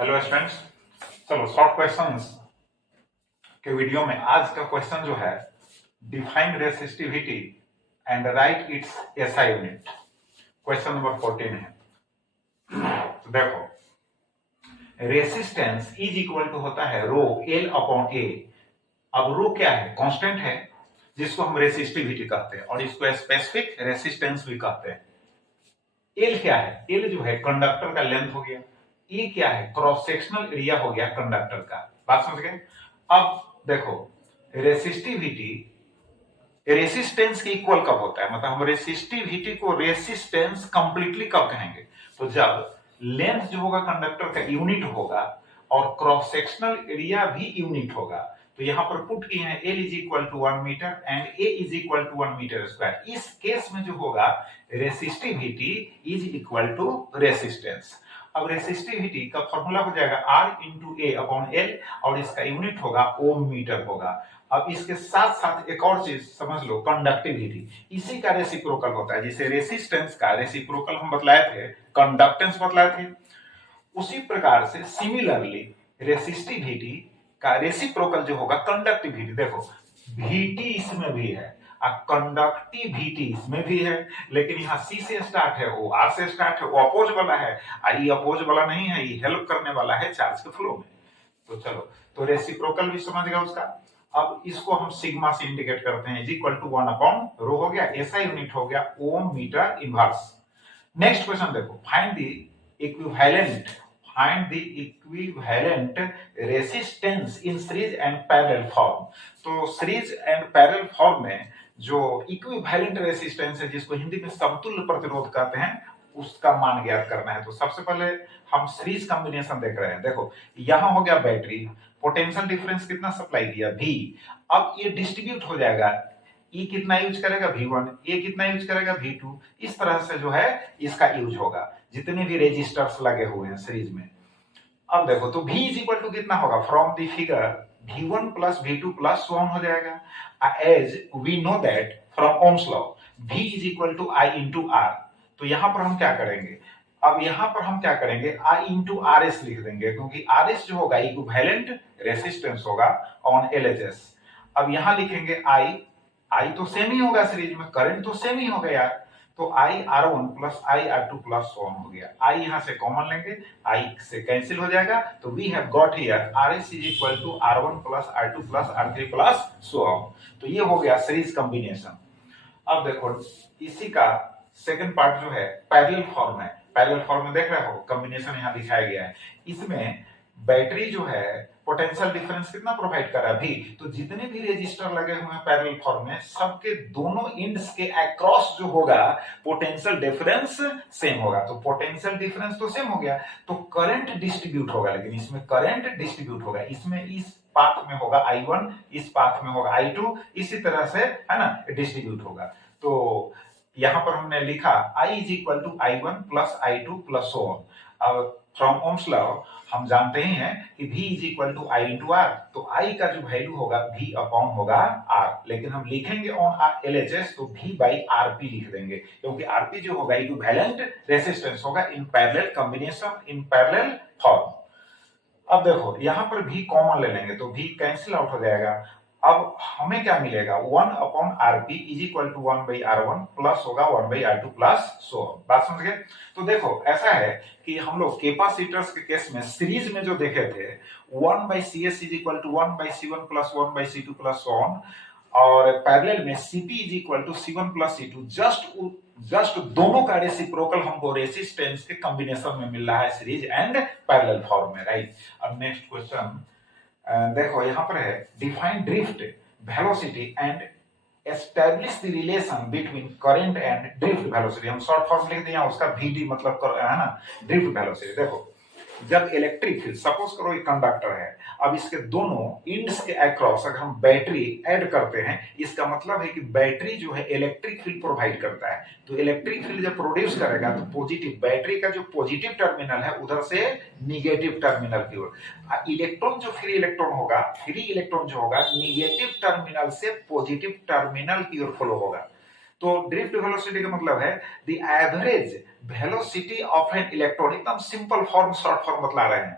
Hello students. चलो short questions के video में आज का क्वेश्चन जो है, define resistivity and right it's SI unit. Question number 14 है। तो देखो, रेसिस्टेंस इज इक्वल टू होता है रो एल अपॉन ए। अब रो क्या है? कांस्टेंट है जिसको हम रेसिस्टिविटी कहते हैं और इसको स्पेसिफिक रेसिस्टेंस भी कहते हैं। एल क्या है? एल जो है कंडक्टर का लेंथ हो गया। ए क्या है? क्रॉस सेक्शनल एरिया हो गया कंडक्टर का। बात समझ गए? अब देखो, रेसिस्टिविटी रेसिस्टेंस के इक्वल कब होता है? मतलब हम रेसिस्टिविटी को रेसिस्टेंस कंप्लीटली कब कहेंगे? तो जब लेंथ जो होगा कंडक्टर का यूनिट होगा और क्रॉस सेक्शनल एरिया भी यूनिट होगा। तो यहां पर पुट किए हैं L is equal to 1 metre and A is equal to 1 metre square. इस केस में जो होगा resistivity is equal to resistance. अब रेसिस्टिविटी का फॉर्मूला हो जाएगा R into A upon L और इसका यूनिट होगा ओम मीटर होगा। अब इसके साथ साथ एक और चीज समझ लो, कंडक्टिविटी। इसी का रेसिप्रोकल होता है। जिसे रेसिस्टेंस का रेसिप्रोकल हम बतलाए थे, कंडक्टेंस बतलाए थे, उसी प्रकार से सिमिलरली रेसिस्टिविटी का रेसिप्रोकल जो होगा कंडक्टिविटी। देखो, VT इसमें भी है और कंडक्टिविटी इसमें भी है, लेकिन यहाँ C से स्टार्ट है, वो R से स्टार्ट है, वो अपोज वाला है। ये अपोज वाला नहीं है, ये हेल्प करने वाला है चार्ज के फ्लो में। तो चलो, तो रेसिप्रोकल भी समझ गया उसका। अब इसको हम सिग्मा से इंडिकेट करते हैं, is equal to 1 upon rho हो गया, ऐसा यूनिट हो गया ohm metre inverse. Next question देखो, find the equivalent resistance in series and parallel form. तो सीरीज एंड पैरेलल फॉर्म में जो इक्विवेलेंट रेसिस्टेंस है, जिसको हिंदी में समतुल्य प्रतिरोध कहते हैं, उसका मान ज्ञात करना है। तो सबसे पहले हम सीरीज कॉम्बिनेशन देख रहे हैं। देखो, यहां हो गया बैटरी, पोटेंशियल डिफरेंस कितना सप्लाई दिया V। अब ये डिस्ट्रीब्यूट हो जाएगा, E कितना यूज करेगा V1, A कितना यूज करेगा V2। इस तरह से जो है इसका यूज होगा जितने भी रेजिस्टर्स लगे हुए हैं सीरीज में। अब देखो, तो V इज इक्वल टू कितना होगा? From the figure V1 plus V2 plus so on हो जाएगा। As we know that from Ohm's law V is equal to I into R। तो यहां पर हम क्या करेंगे? अब यहां पर हम क्या करेंगे? I इंटू RS लिख देंगे, क्योंकि RS जो होगा इक्विवेलेंट रेसिस्टेंस होगा ऑन LHS। अब यहां लिखेंगे I तो सेम ही होगा, सीरीज में करंट तो सेम ही होगा यार। तो IR1 plus IR2 plus so on हो गया। I यहां से कॉमन लेंगे, I से कैंसिल हो जाएगा। तो we have got here RS is equal to R1 plus R2 plus R3 plus so on. तो ये हो गया सीरीज कॉम्बिनेशन। अब देखो, इसी का सेकंड पार्ट जो है पैरेलल फॉर्म है। पैरेलल फॉर्म में देख रहे हो कॉम्बिनेशन यहां दिखाया गया है। इसमें बैटरी जो है पोटेंशियल डिफरेंस कितना प्रोवाइड कर रहा है? V। तो जितने भी रेजिस्टर लगे हुए हैं पैरेलल फॉर्म में, सबके दोनों एंड्स के अक्रॉस जो होगा पोटेंशियल डिफरेंस सेम होगा। तो पोटेंशियल डिफरेंस तो सेम हो गया, तो करंट डिस्ट्रीब्यूट होगा। लेकिन इसमें करंट डिस्ट्रीब्यूट होगा, इसमें इस पाथ में होगा I1, इस पाथ में होगा I2, इसी तरह से है ना डिस्ट्रीब्यूट होगा। तो यहां पर हमने लिखा I is equal to I1 plus I2 plus so on. अब फ्रॉम ओम्स लॉ हम जानते ही हैं कि V is equal to I into R। तो I का जो वैल्यू होगा V अपॉन होगा R, लेकिन हम लिखेंगे ऑन LHS तो V बाई RP लिख देंगे, क्योंकि RP जो होगा इक्विवेलेंट रेसिस्टेंस होगा in parallel combination, in parallel form. अब देखो, यहां पर V कॉमन ले लेंगे तो V कैंसिल आउट हो जाएगा। अब हमें क्या मिलेगा? 1 upon RP is equal to 1 by R1 plus होगा 1 by R2 plus so on. बात समझ गए? तो देखो, ऐसा है कि हम लोग कैपेसिटर्स के केस में सीरीज में जो देखे थे 1 by CS is equal to 1 by C1 plus 1 by C2 plus so on, और पैरेलल में CP is equal to C1 plus C2। Just दोनों का रेसिप्रोकल हमको रेसिस्टेंस के कॉम्बिनेशन में मिल रहा है सीरीज एंड पैरेलल फॉर्म में, राइट। अब नेक्स्ट क्वेश्चन देखो, यहां पर है define drift velocity and establish the relation between current and drift velocity. हम शॉर्ट फॉर्म लिख दिया उसका, VD मतलब है ना ड्रिफ्ट वेलोसिटी। देखो, जब इलेक्ट्रिक फील्ड, सपोज करो एक कंडक्टर है, अब इसके दोनों इंड्स के अक्रॉस अगर हम बैटरी ऐड करते हैं, इसका मतलब है कि बैटरी जो है इलेक्ट्रिक फील्ड प्रोवाइड करता है। तो इलेक्ट्रिक फील्ड जब प्रोड्यूस करेगा तो पॉजिटिव, बैटरी का जो पॉजिटिव टर्मिनल है उधर से निगेटिव टर्मिनल की ओर इलेक्ट्रॉन, जो फ्री इलेक्ट्रॉन होगा, फ्री इलेक्ट्रॉन जो होगा निगेटिव टर्मिनल से पॉजिटिव टर्मिनल की ओर फ्लो होगा। तो ड्रिफ्ट वेलोसिटी का मतलब है the average velocity of an electron. एकदम सिंपल फॉर्म, शॉर्ट फॉर्म बतला रहे हैं।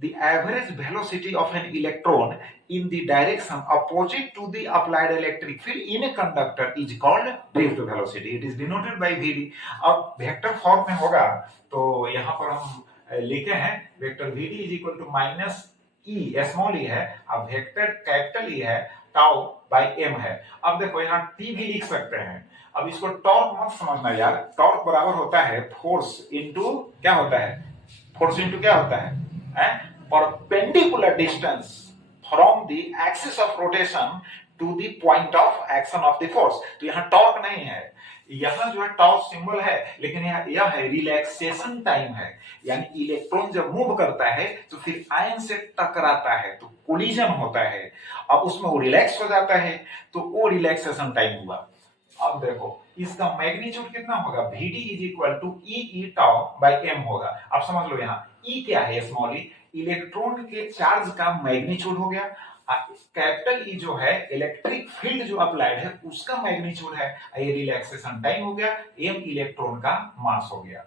the average velocity of an electron in the direction opposite to the applied electric field in a conductor is called drift velocity. It is denoted by Vd. अब vector form में होगा तो यहाँ पर हम लिखे हैं vector Vd is equal to minus E, small E है, अब वेक्टर कैपिटल ई है, टाउ बाय एम है। अब देखो यहाँ टी भी लिख सकते हैं। अब इसको टॉर्क मत समझना यार, टॉर्क बराबर होता है फोर्स इनटू क्या होता है, फोर्स इनटू क्या होता है, perpendicular distance from the axis of rotation to the point of action of the force. तो यहाँ टॉर्क नहीं है, यहाँ जो है टॉर्क सिंबल है, लेकिन यह है रिलैक्सेशन टाइम है, यानी इलेक्ट्रॉन जब मूव करता है तो फिर आयन से टकराता है तो कोलिजन होता है, अब उसमें वो रिलैक्स हो जाता है तो वो रिलैक्सेशन टाइम हुआ। अब देखो इसका मैग्नीट्यूड कितना होगा, Vd is equal to e tau by m होगा। अब समझ लो यहाँ ई क्या है, स्मॉल ई इलेक्ट्रॉन के चार्ज का मैग्नीट्यूड हो गया, कैपिटल ई जो है इलेक्ट्रिक फील्ड जो अप्लाइड है उसका मैग्नीट्यूड है, ये रिलैक्सेशन टाइम हो गया, एम इलेक्ट्रॉन का मास हो गया।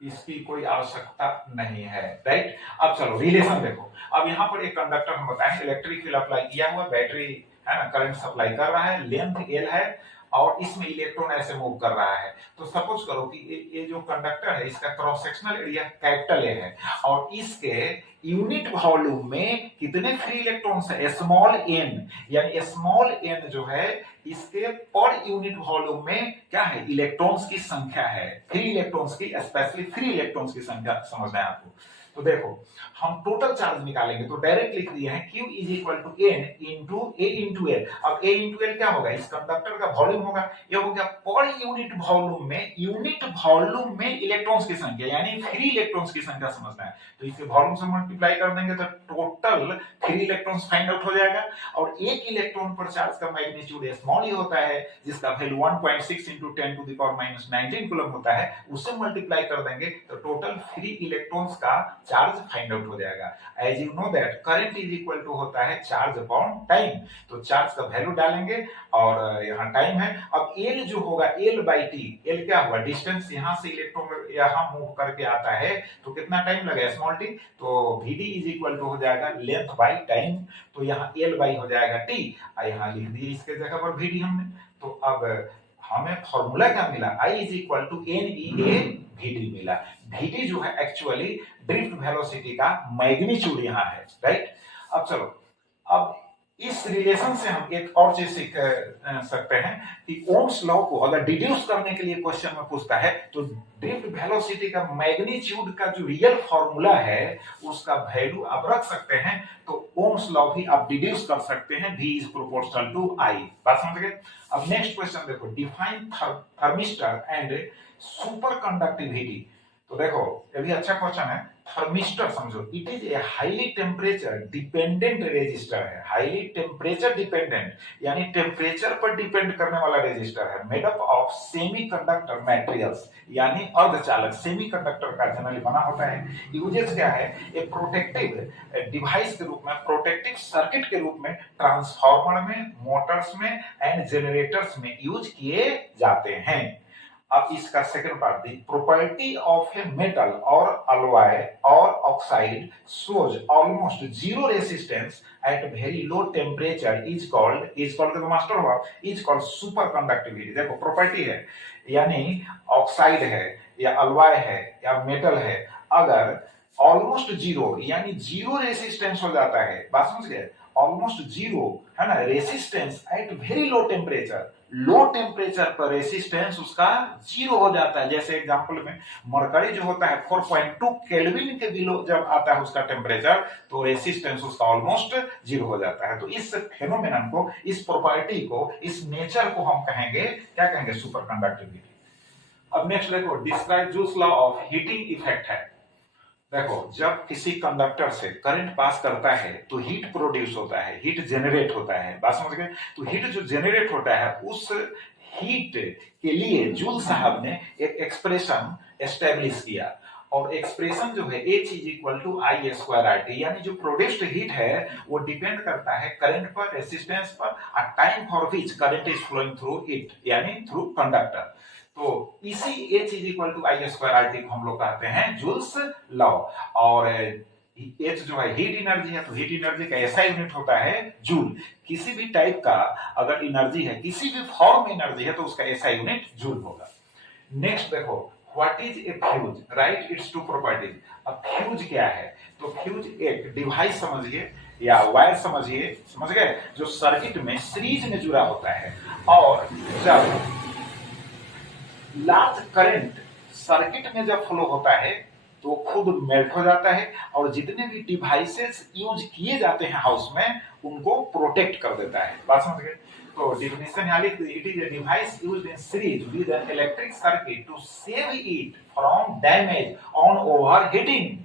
इसकी कोई आवश्यकता नहीं है, राइट। अब चलो रिलेशन देखो। अब यहाँ पर एक कंडक्टर हम बताएं, इलेक्ट्रिक फील्ड अप्लाई किया हुआ, बैटरी है ना, करंट सप्लाई कर रहा है, लेंथ एल है और इसमें इलेक्ट्रॉन ऐसे मूव कर रहा है। तो सपोज करो कि ये जो कंडक्टर है इसका cross sectional area capital A है और इसके यूनिट वॉल्यूम में कितने फ्री इलेक्ट्रॉन्स है, स्मॉल एन, यानी स्मॉल एन जो है इसके पर यूनिट वॉल्यूम में क्या है, इलेक्ट्रॉन्स की संख्या है, फ्री इलेक्ट्रॉन्स की, स्पेशली फ्री इलेक्ट्रॉन्स की संख्या समझना है आपको। तो देखो हम टोटल चार्ज निकालेंगे तो डायरेक्ट लिख दिए हैं Q is equal to n into A into L. अब ए इंटू एल क्या होगा, इस कंडक्टर का वॉल्यूम होगा, ये हो गया पर यूनिट वॉल्यूम में इलेक्ट्रॉन्स की संख्या, यानी फ्री इलेक्ट्रॉन्स की संख्या समझना है। तो इसे वॉल्यूम से मल्टीप्लाई कर देंगे तो total free electrons find out हो जाएगा, और एक इलेक्ट्रॉन पर चार्ज का मैग्नीट्यूड स्मॉल ही होता है जिसका value 1.6 into 10 to the power minus 19 coulomb होता है, उससे मल्टीप्लाई कर देंगे तो टोटल फ्री इलेक्ट्रॉन्स का चार्ज फाइंड आउट हो जाएगा। As you know that current is equal to होता है चार्ज अपॉन टाइम, तो चार्ज का वैल्यू डालेंगे और यहाँ टाइम है। अब एल जो होगा एल बाई टी, एल क्या हुआ, डिस्टेंस यहाँ से इलेक्ट्रॉन यहाँ मूव करके आता है तो कितना टाइम लगेगा, स्मॉल टी, तो Vd इज इक्वल टू हो जाएगा लेंथ बाई टाइम, तो यहाँ एल बाई हो जाएगा टी, और यहाँ लिख दिए इसके जगह पर Vd हमने। तो अब हमें फॉर्मूला क्या मिला, I is equal to n e A Vd मिला। Vd जो है एक्चुअली ड्रिफ्ट वेलोसिटी का मैग्नीट्यूड यहाँ है, राइट। अब चलो, अब इस रिलेशन से हम एक और चीज सीख सकते हैं कि ओम्स लॉ को अगर डिड्यूस करने के लिए क्वेश्चन में पूछता है तो ड्रिफ्ट वेलोसिटी का मैग्नीट्यूड का जो रियल फॉर्मूला है उसका वैल्यू आप रख सकते हैं, तो ओम्स लॉ भी आप डिड्यूस कर सकते हैं, V is proportional to I। बात समझ गए। अब नेक्स्ट क्वेश्चन देखो, define thermistor and super conductivity. तो देखो ये भी अच्छा क्वेश्चन है। थर्मिस्टर समझो, it is a highly temperature dependent resistor है, हाईली टेम्परेचर डिपेंडेंट यानी टेम्परेचर पर डिपेंड करने वाला रेजिस्टर है, made up of semiconductor materials, यानी अर्धचालक सेमीकंडक्टर का जनरली बना होता है। यूजेस क्या है, एक प्रोटेक्टिव डिवाइस के रूप में, प्रोटेक्टिव सर्किट के रूप में ट्रांसफार्मर में, मोटर्स में एंड जनरेटर्स में यूज किए जाते हैं। अब इसका second part, the property of a metal और अलॉय और oxide shows almost zero resistance at very low temperature is called तो मास्टर हुआ, is called superconductivity। देखो प्रॉपर्टी है, यानी ऑक्साइड है या अलॉय है या मेटल है, अगर ऑलमोस्ट जीरो यानी जीरो रेसिस्टेंस हो जाता है, बात समझ गए, ऑलमोस्ट जीरो है ना resistance at very low temperature, low temperature पर रेसिस्टेंस उसका जीरो हो जाता है। जैसे एग्जांपल में मरकरी जो होता है 4.2 केल्विन के बिलो जब आता है उसका टेम्परेचर तो रेसिस्टेंस उसका ऑलमोस्ट जीरो हो जाता है। तो इस फेनोमेनन को, इस प्रॉपर्टी को, इस नेचर को हम कहेंगे, क्या कहेंगे, सुपर कंडक्टिविटी। अब नेक्स्ट देखो, describe joules law of heating effect है। देखो जब किसी कंडक्टर से करंट पास करता है तो हीट प्रोड्यूस होता है, हीट जनरेट होता है, बात समझ गए। तो हीट जो जनरेट होता है उस हीट के लिए जूल साहब ने एक एक्सप्रेशन एस्टेब्लिश किया, और एक्सप्रेशन जो है H is equal to I square R T, यानी जो प्रोड्यूस्ड हीट है वो डिपेंड करता है करंट पर, रेसिस्टेंस पर, और time for which current is flowing through it, यानी थ्रू कंडक्टर। तो इसी H is equal to I square R T को हम लोग कहते हैं जूल्स लॉ। और एच जो है हीट एनर्जी है, तो हीट एनर्जी का ऐसा यूनिट होता है जूल। किसी भी टाइप का अगर एनर्जी है, किसी भी फॉर्म में एनर्जी है, तो उसका ऐसा यूनिट जूल होगा। नेक्स्ट देखो, what is a fuse, right its two properties. अब फ्यूज क्या है, तो फ्यूज एक डिवाइस समझिए या वायर समझिए, समझ गए, जो सर्किट में सीरीज में जुड़ा होता है, और जब लार्ज करंट सर्किट में जब फ्लो होता है तो खुद मेल्ट हो जाता है, और जितने भी डिवाइसेस यूज किए जाते हैं हाउस में उनको प्रोटेक्ट कर देता है। बात समझ गए। तो डेफिनेशन यहाँ लिख दीजिए, it is a device used in series with an electric circuit to save it from damage on overheating.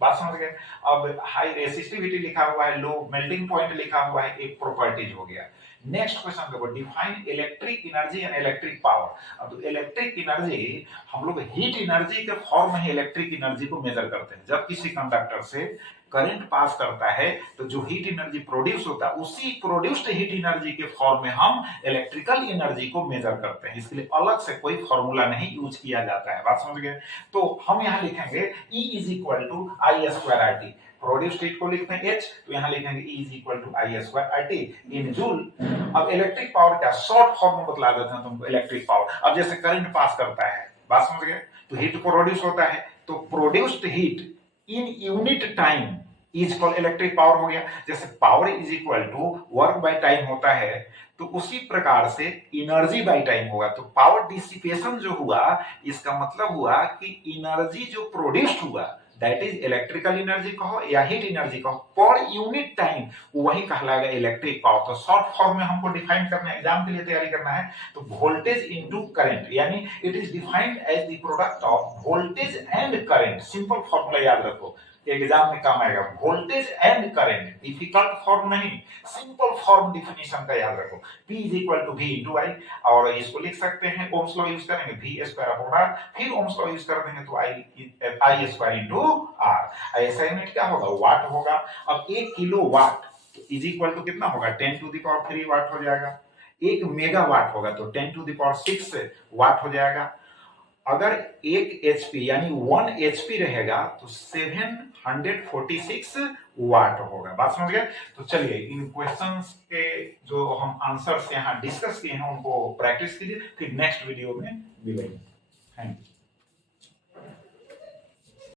बात समझ गए। अब हाई रेसिस्टिविटी लिखा हुआ है, लो मेल्टिंग पॉइंट लिखा हुआ है, एक प्रॉपर्टीज हो गया। नेक्स्ट क्वेश्चन देखो, define electric energy and electric power. अब इलेक्ट्रिक एनर्जी हम लोग हीट एनर्जी के फॉर्म में ही इलेक्ट्रिक एनर्जी को मेजर करते हैं। जब किसी कंडक्टर से करंट पास करता है तो जो हीट एनर्जी प्रोड्यूस होता है, उसी प्रोड्यूस्ड हीट एनर्जी के फॉर्म में हम इलेक्ट्रिकल एनर्जी को मेजर करते हैं। इसके लिए अलग से कोई फॉर्मूला नहीं यूज किया जाता है। बात समझ गए। तो हम यहाँ लिखेंगे E is equal to I square R T. Produced heat को लिखते हैं H, तो यहाँ लिखेंगे E is equal to I square R T in joule. अब इलेक्ट्रिक पावर क्या, शॉर्ट फॉर्म में बतला देते हैं तुमको इलेक्ट्रिक पावर। अब जैसे करंट पास करता है, बात समझ गए, तो हीट प्रोड्यूस होता है, तो produced heat in unit time is called electric power हो गया। जैसे power is equal to work by time होता है, तो उसी प्रकार से एनर्जी बाय टाइम होगा। तो पावर डिसिपेशन जो हुआ, इसका मतलब हुआ कि एनर्जी जो प्रोड्यूस्ड हुआ, दैट इज इलेक्ट्रिकल एनर्जी कहो या हीट एनर्जी कहो, पर यूनिट टाइम वही कहलाएगा इलेक्ट्रिक पावर। तो शॉर्ट फॉर्म में हमको डिफाइन करना है, एग्जाम के लिए तैयारी करना है, तो वोल्टेज इनटू करंट, यानी it is defined as the product of voltage and current. Simple formula याद रखो, एग्जाम में काम आएगा। Voltage and current, difficult form नहीं, सिंपल फॉर्म डिफिनेशन का याद रखो। P is equal to V into I, और इसको लिख सकते हैं, ओम्स लॉ यूज करेंगे V स्क्वायर अपॉन R, फिर ओम्स लॉ यूज कर देंगे तो I स्क्वायर इंटू R। ऐसा यूनिट क्या होगा, वाट होगा। अब 1 kilo watt is equal to कितना होगा, 10 टू द पावर 3 वाट हो जाएगा। 1 मेगावाट होगा तो 10 टू द पावर 6 वाट हो जाएगा। अगर 1 एचपी यानी 1 एचपी रहेगा तो 746 वाट होगा। बात समझ गए। तो चलिए इन क्वेश्चंस के जो हम आंसर्स यहाँ डिस्कस किए हैं उनको प्रैक्टिस कीजिए, फिर नेक्स्ट वीडियो में मिलेंगे। Thank you.